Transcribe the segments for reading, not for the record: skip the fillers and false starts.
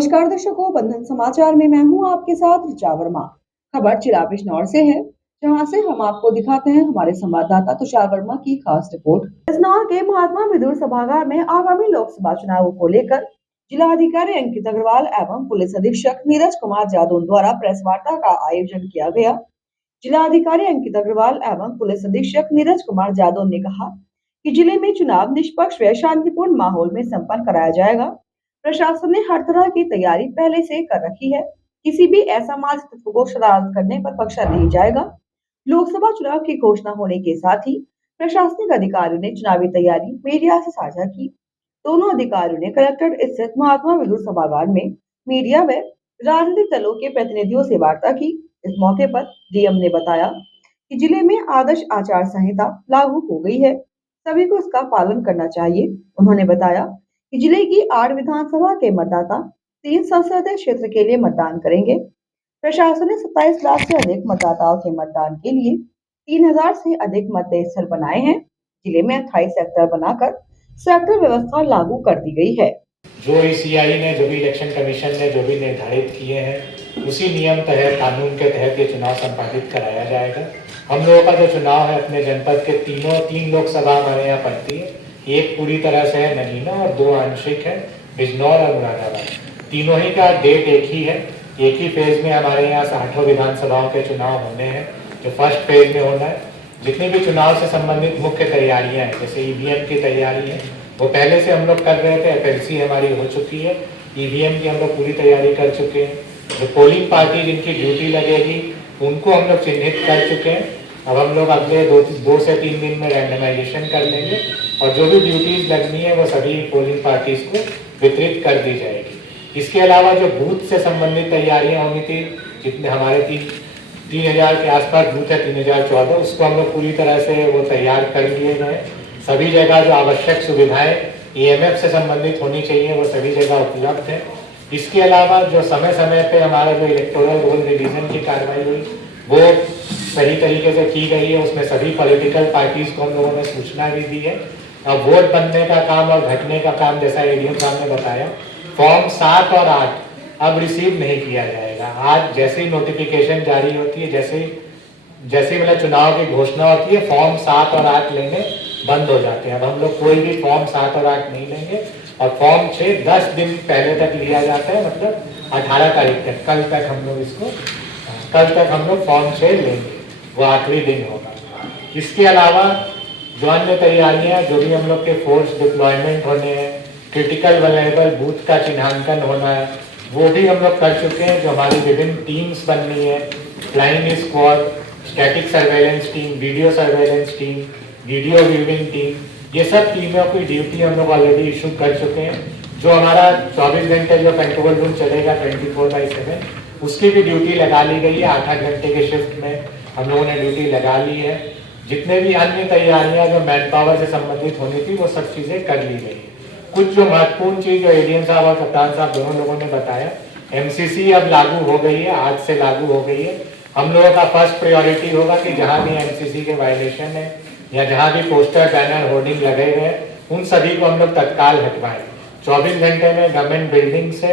नमस्कार दर्शकों, बंधन समाचार में मैं हूं आपके साथ ऋचा वर्मा। खबर जिला बिजनौर से है, जहां से हम आपको दिखाते हैं हमारे संवाददाता तुषार वर्मा की खास रिपोर्ट। बिजनौर के महात्मा विदुर सभागार में आगामी लोकसभा चुनावों को लेकर जिलाधिकारी अंकित अग्रवाल एवं पुलिस अधीक्षक नीरज कुमार जादौन द्वारा प्रेस वार्ता का आयोजन किया गया। जिलाधिकारी अंकित अग्रवाल एवं पुलिस अधीक्षक नीरज कुमार जादौन ने कहा कि जिले में चुनाव निष्पक्ष व शांतिपूर्ण माहौल में संपन्न कराया जाएगा। प्रशासन ने हर तरह की तैयारी पहले से कर रखी है। किसी भी असामाजिक तत्व को शरारत करने पर बख्शा नहीं जाएगा। लोकसभा चुनाव की घोषणा होने के साथ ही प्रशासनिक अधिकारियों ने चुनावी तैयारी मीडिया से साझा की। दोनों अधिकारियों ने कलेक्ट्रेट स्थित महात्मा विदुर सभागार में मीडिया व राजनीतिक दलों के प्रतिनिधियों से वार्ता की। इस मौके पर डीएम ने बताया कि जिले में आदर्श आचार संहिता लागू हो गई है, सभी को इसका पालन करना चाहिए। उन्होंने बताया कि जिले की 8 विधानसभा के मतदाता 3 संसदीय क्षेत्र के लिए मतदान करेंगे। प्रशासन ने 27 लाख से अधिक मतदाताओं के मतदान के लिए 3000 से अधिक मतदेय स्थल बनाए हैं। जिले में 28 सेक्टर बनाकर सेक्टर व्यवस्था लागू कर दी गई है। जो ईसीआई ने, जो भी इलेक्शन कमीशन ने जो भी निर्धारित किए हैं, उसी नियम तहत, कानून के तहत ये चुनाव संपादित कराया जाएगा। हम लोगों का जो चुनाव है अपने जनपद के तीन लोकसभा हमारे यहाँ पड़ती है। एक पूरी तरह से है नगीना और 2 आंशिक है बिजनौर और मुरादाबाद। तीनों ही का डेट एक ही है। एक ही फेज में हमारे यहाँ 60 विधानसभाओं के चुनाव होने हैं, जो फर्स्ट फेज में होना है। जितनी भी चुनाव से संबंधित मुख्य तैयारियां हैं, जैसे ईवीएम की तैयारी है, वो पहले से हम लोग कर रहे थे। एफएलसी हमारी हो चुकी है, ईवीएम की हम लोग पूरी तैयारी कर चुके हैं। जो पोलिंग पार्टी जिनकी ड्यूटी लगेगी उनको हम लोग चिन्हित कर चुके हैं। अब हम लोग अगले 2 से 3 दिन में रैंडमाइजेशन कर लेंगे और जो भी ड्यूटीज लगनी है वो सभी पोलिंग पार्टीज को वितरित कर दी जाएगी। इसके अलावा जो बूथ से संबंधित तैयारियां होनी थी, जितने हमारे 3000 के आसपास बूथ है, 3014, उसको हम लोग पूरी तरह से वो तैयार कर लिए गए। सभी जगह जो आवश्यक सुविधाएं ईएमएफ से संबंधित होनी चाहिए वो सभी जगह उपलब्ध है। इसके अलावा जो समय समय पे हमारा जो इलेक्टोरल रोल रिवीजन की कार्रवाई हुई वो सही तरीके से की गई है। उसमें सभी पॉलिटिकल पार्टीज को हम लोगों ने सूचना भी दी है। अब वोट बनने का काम और घटने का काम, जैसा एडीएम साहब ने बताया, फॉर्म 7 और 8 अब रिसीव नहीं किया जाएगा। आज जैसे ही नोटिफिकेशन जारी होती है, जैसे मतलब चुनाव की घोषणा होती है, फॉर्म 7 और 8 लेने बंद हो जाते हैं। अब हम लोग कोई भी फॉर्म 7 और 8 नहीं लेंगे और फॉर्म 6 10 दिन पहले तक लिया जाता है, मतलब 18 तारीख तक, कल तक हम लोग फॉर्म 6 लेंगे, वो आखिरी दिन होगा। इसके अलावा जो अन्य तैयारियां, जो भी हम लोग के फोर्स डिप्लॉयमेंट होने हैं, क्रिटिकल वल्नरेबल बूथ का चिन्हांकन होना है, वो भी हम लोग कर चुके हैं। जो हमारी विभिन्न टीम्स बननी है, flying squad, static surveillance team, video surveillance team, video viewing team, ये सब टीमों की ड्यूटी हम लोग ऑलरेडी इशू कर चुके हैं। जो हमारा 24 घंटे जो कंट्रोल रूम चलेगा 24/7, उसकी भी ड्यूटी लगा ली गई है। 8-8 घंटे के शिफ्ट में हम लोगों ने ड्यूटी लगा ली है। जितने भी अन्य तैयारियां जो मैन पावर से संबंधित होनी थी वो सब चीज़ें कर ली गई। कुछ जो महत्वपूर्ण चीज़ जो एडीएम साहब और कप्तान साहब दोनों लोगों ने बताया, एमसीसी अब लागू हो गई है, आज से लागू हो गई है। हम लोगों का फर्स्ट प्रायोरिटी होगा कि जहाँ भी एमसीसी के वायलेशन है या जहाँ भी पोस्टर, बैनर, होर्डिंग लगे हुए हैं, उन सभी को हम लोग तत्काल हटवाएं। 24 घंटे में गवर्नमेंट बिल्डिंग से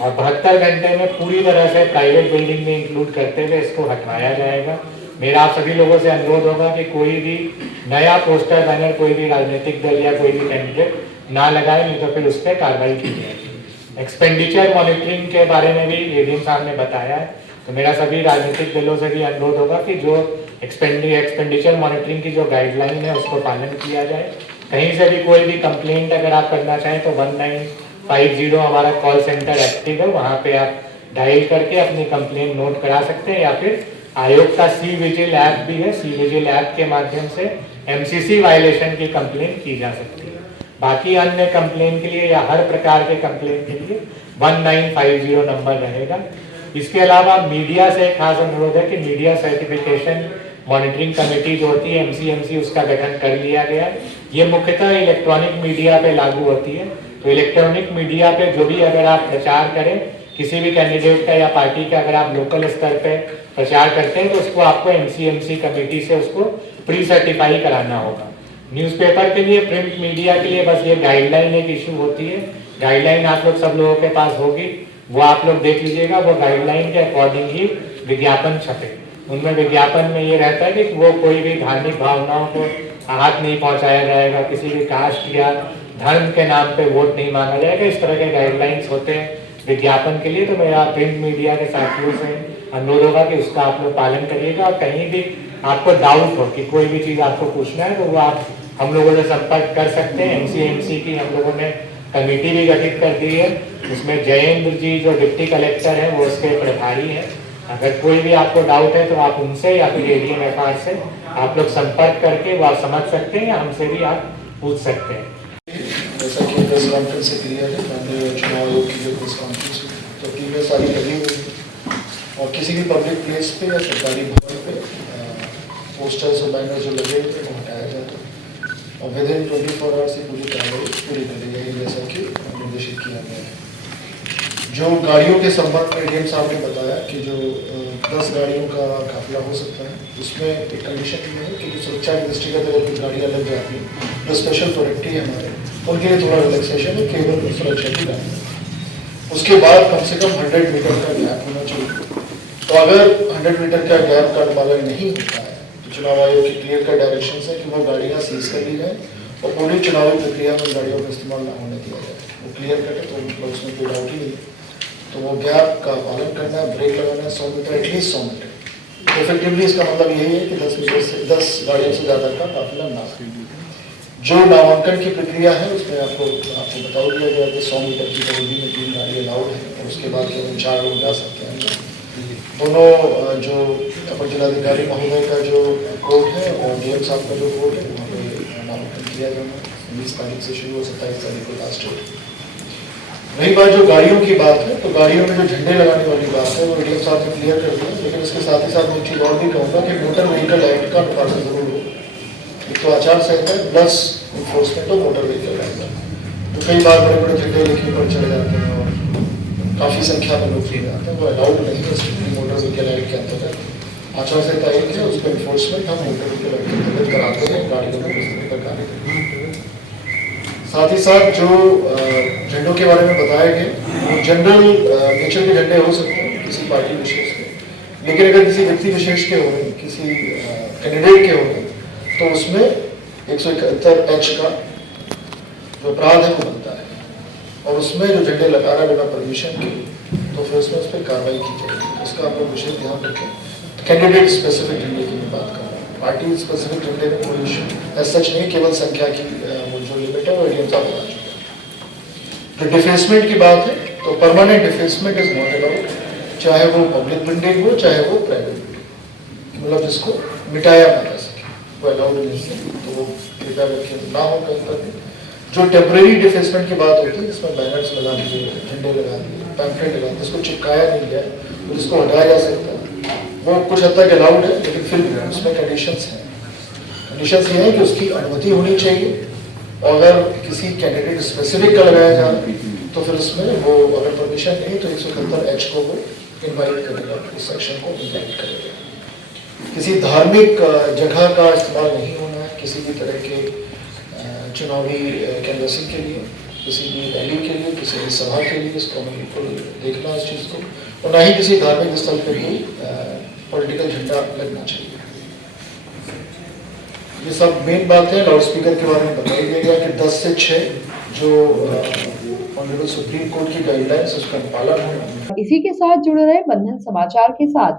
और 72 घंटे में पूरी तरह से प्राइवेट बिल्डिंग में इंक्लूड करते हुए इसको हटवाया जाएगा। मेरा आप सभी लोगों से अनुरोध होगा कि कोई भी नया पोस्टर, बैनर कोई भी राजनीतिक दल या कोई भी कैंडिडेट ना लगाए, नहीं तो फिर उस पर कार्रवाई की जाएगी। एक्सपेंडिचर मॉनिटरिंग के बारे में भी एडीएम साहब ने बताया है, तो मेरा सभी राजनीतिक दलों से भी अनुरोध होगा कि जो एक्सपेंडिचर मॉनिटरिंग की जो गाइडलाइन है उसको पालन किया जाए। कहीं से भी कोई भी कंप्लेंट अगर आप करना चाहें तो 1950 हमारा कॉल सेंटर एक्टिव है, वहाँ पे आप डायल करके अपनी कंप्लेंट नोट करा सकते हैं, या फिर आयोग का सी विजिल ऐप भी है, सी विजिल ऐप के माध्यम से एमसीसी वायलेशन की कंप्लेंट की जा सकती है। बाकी अन्य कंप्लेंट के लिए या हर प्रकार के कंप्लेंट के लिए 1950 नंबर रहेगा। इसके अलावा मीडिया से खास अनुरोध है कि मीडिया सर्टिफिकेशन मॉनिटरिंग कमेटी जो होती है एमसीएमसी, उसका गठन कर लिया गया है। ये मुख्यतः इलेक्ट्रॉनिक मीडिया पे लागू होती है। तो इलेक्ट्रॉनिक मीडिया पे जो भी अगर आप प्रचार करें किसी भी कैंडिडेट का या पार्टी का, अगर आप लोकल स्तर पे प्रचार करते हैं तो उसको आपको एमसीएमसी कमेटी से उसको प्री सर्टिफाई कराना होगा। न्यूज़पेपर के लिए, प्रिंट मीडिया के लिए बस ये गाइडलाइन एक इशू होती है। गाइडलाइन आप लोग सब लोगों के पास होगी। वो आप लोग देख लीजिएगा, वो गाइडलाइन के अकॉर्डिंग ही विज्ञापन छपे। उनमें विज्ञापन में ये रहता है कि वो कोई भी धार्मिक भावनाओं को आघात नहीं पहुंचाया जाएगा, किसी भी कास्ट या धर्म के नाम पे वोट नहीं मांगा जाएगा, इस तरह के गाइडलाइंस होते हैं विज्ञापन के लिए। तो मेरा प्रिंट मीडिया के साथियों से अनुरोध होगा कि उसका आप लोग पालन करिएगा, और कहीं भी आपको डाउट हो कि कोई भी चीज़ आपको पूछना है तो वो आप हम लोगों से संपर्क कर सकते हैं। एमसीएमसी की हम लोगों ने कमेटी भी गठित कर दी है, उसमें जयेंद्र जी जो डिप्टी कलेक्टर हैं वो उसके प्रभारी हैं। अगर कोई भी आपको डाउट है तो आप उनसे या फिर एडीएम एफआर से आप लोग संपर्क करके वो आप समझ सकते हैं, या हमसे भी आप पूछ सकते हैं। जैसा कि प्रेस कॉन्फ्रेंस से क्लियर है, मैंने चुनाव आयोग की जो प्रेस कॉन्फ्रेंस हुई तो टीमें सारी लगी हुई है, और किसी भी पब्लिक प्लेस पे या सरकारी भवन पे पोस्टर्स और बैनर्स जो लगे हुए थे वो हटाया जाता है, और विद इन 24 आवर्स से पूरी कार्रवाई पूरी कर ली जाएगी, जैसा कि निर्देशित किया गया है। जो गाड़ियों के संबंध में डीएम साहब ने बताया कि जो 10 गाड़ियों का काफिला हो सकता है, उसमें एक कंडीशन ये है कि जो सुरक्षा की दृष्टिगत अगर कोई गाड़ियाँ लग जाती हैं, जो स्पेशल प्रोडक्टी है हमारे, उनके लिए थोड़ा रिलैक्सेशन है, केवल सुरक्षा की गाड़ी। उसके बाद कम से कम 100 मीटर का गैप होना चाहिए। तो अगर 100 मीटर का गैप का पालन नहीं होता है तो चुनाव आयोग की क्लियर का डायरेक्शन है कि वो गाड़ियाँ सीज कर ली जाए और पूरी चुनावी प्रक्रिया में गाड़ियों का इस्तेमाल ना होने दिया जाए। वो क्लियर कट है, तो मतलब उसमें कोई डाउट ही नहीं है। तो वो गैप का पालन करना है, ब्रेक लगाना है 100 मीटर, एटलीस्ट 100 मीटर। इफेक्टिवली इसका मतलब यही है कि 10 मीटर से 10 गाड़ियों से ज़्यादा का काफिला ना हो। जो नामांकन की प्रक्रिया है उसमें आपको बता दिया गया कि 100 मीटर की परिधि में 3 गाड़ी अलाउड है, और उसके बाद केवल 4 लोग जा सकते हैं। दोनों जो अपर जिलाधिकारी महोदय का जो कोर्ट है और डीएम साहब का जो कोर्ट है वहाँ पे नामांकन किया जाना 20 तारीख से शुरू हो, 27 तारीख को लास्ट डेट। रही बात जो गाड़ियों की बात है, तो गाड़ियों में जो झंडे लगाने वाली बात है वो डीएम साहब ने क्लियर कर दिया, लेकिन इसके साथ ही साथ मैं एक चीज़ और भी कहूँगा कि मोटर व्हीकल एक्ट का अनुपालन जरूर हो। एक तो आचार संहिता plus enforcement of motor vehicle act. तो कई बार बड़े बड़े झंडे लेके ऊपर चले जाते हैं और काफ़ी संख्या में लोग ले जाते हैं, वो अलाउड नहीं है मोटर व्हीकल एक्ट के अंतर्गत। आचार संहिता एक है, उसका इन्फोर्समेंट हम मोटर व्हीकल एक्ट के अंतर्गत कराते हैं, गाड़ियों में इस तरह का कार्य करते हैं। साथ ही साथ जो झंडों के बारे में बताया गया वो जनरल नेचर के झंडे हो सकते हैं किसी पार्टी विशेष के, लेकिन अगर किसी व्यक्ति विशेष के हो रहे हैं, किसी कैंडिडेट के हो रहे हैं, तो उसमें 171H का जो अपराध है वो बनता है, और उसमें जो झंडे लगा रहा है बिना परमिशन के, तो फिर उसमें उस पर कार्रवाई की जाएगी। इसका आप लोग विशेष ध्यान रखें। कैंडिडेट स्पेसिफिक झंडे की मैं बात कर रहा हूँ, पार्टी स्पेसिफिक झंडे में कोई इशू सच नहीं, केवल संख्या की वो जो लिमिट है वो एडीएम साहब बता चुके हैं। तो डिफेसमेंट की बात है तो permanent defacement is not allowed, चाहे वो पब्लिक बिल्डिंग हो चाहे वो प्राइवेट बिल्डिंग, मतलब जिसको मिटाया ना जा सके वो अलाउड नहीं है, तो वो कृपया करके ना हो कहीं पर भी। जो टेम्परेरी डिफेसमेंट की बात होती है जिसमें बैनर्स लगा दिए, झंडे लगा दिए, पैम्फलेट लगा दिए, जिसको चिपकाया नहीं गया तो जिसको हटाया जा सकता है, वो कुछ हद तक अलाउड है, लेकिन फिर भी उसमें कंडीशंस हैं। कंडीशंस ये है कि उसकी अनुमति होनी चाहिए, और अगर किसी कैंडिडेट स्पेसिफिक का लगाया जा रहा है तो फिर उसमें वो अगर परमिशन नहीं तो 171H को वो इन्वाइट करेगा, उस सेक्शन को इन्वाइट करेगा। किसी धार्मिक जगह का इस्तेमाल नहीं होना है किसी भी तरह के चुनावी कैनवसिंग के लिए, किसी भी रैली के लिए, किसी भी सभा के लिए, इसको हमें बिल्कुल देखना है इस चीज़ को, और ना ही किसी धार्मिक स्थल पर भी पॉलिटिकल झंडा लगना चाहिए। ये सब मेन बात है। लाउड स्पीकर के बारे में बताई गई है कि 10 से 6 जो ऑनरेबल सुप्रीम कोर्ट की गाइडलाइंस उसका पालन होना। इसी के साथ जुड़े रहे बंधन समाचार के साथ।